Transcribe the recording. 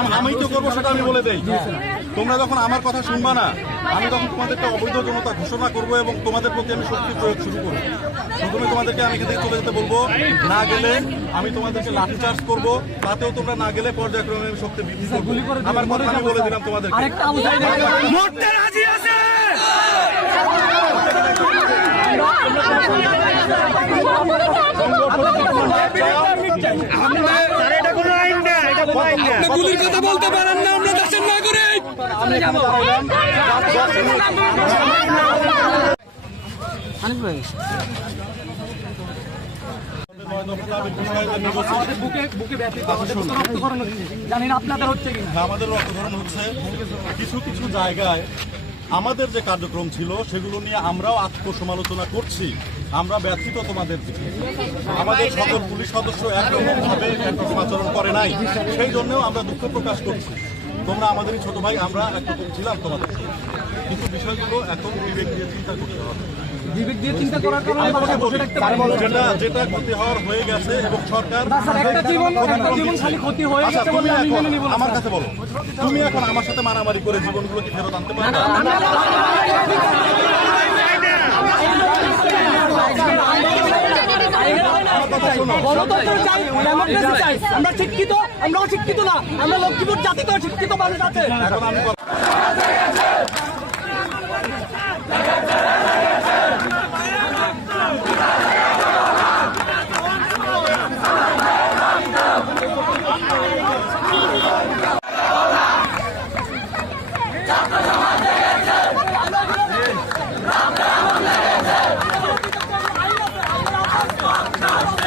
আম- তো করব সেটা আমি বলে দেই। তোমরা যখন আমার কথা শুনবা না আমি তখন তোমাদেরকে অবৈধ জনতা ঘোষণা করব এবং তোমাদের প্রতি আমি শক্তি প্রয়োগ শুরু করব। প্রথমে তোমাদেরকে আমি এখান থেকে চলে যেতে বলব না গেলে আমি তোমাদেরকে লাঠি চার্জ করব তাতেও তোমরা না গেলে পর্যায়ক্রমে আমি শক্তি বৃদ্ধি করব। আমার কথা আমি বলে দিলাম তোমাদেরকে। আমাদের বুকে বুকে ব্যথিত আমাদের রক্তকরণ হচ্ছে। জানি না আপনাদের হচ্ছে কিনা। হ্যাঁ, আমাদের রক্তকরণ হচ্ছে। কিছু কিছু জায়গায় আমাদের যে কার্যক্রম ছিল সেগুলো নিয়ে আমরাও আত্মসমালোচনা করছি। আমরা ব্যথিত তোমাদের দিকে। আমাদের সকল পুলিশ সদস্য একরকম ভাবে একরকম আচরণ করে নাই। সেই জন্যও আমরা দুঃখ প্রকাশ করছি। তোমরা আমাদেরই ছোট ভাই আমরা একরকম ছিলাম তোমাদের। কিন্তু বিষয়গুলো এখন বিবেক দিয়ে চিন্তা করতে হবে বিবেক দিয়ে চিন্তা করার কারণে বাসায় বসে থাকতে পারেন যেটা যেটা ক্ষতি হওয়ার হয়ে গেছে এবং সরকার একটা জীবন- একটা জীবন খালি ক্ষতি হয়ে আচ্ছা, গেছে বলে আমি মেনে নিব আমার। কাছে বলো তুমি এখন আমার সাথে মারামারি করে জীবনগুলো কি ফেরত আনতে পারবে আমার গণতন্ত্র চাই ডেমোক্রেসি চাই। আমরা শিক্ষিত আমরা শিক্ষিত না। আমরা লক্ষ্মীপুর জাতি তো শিক্ষিত মানুষ আছে।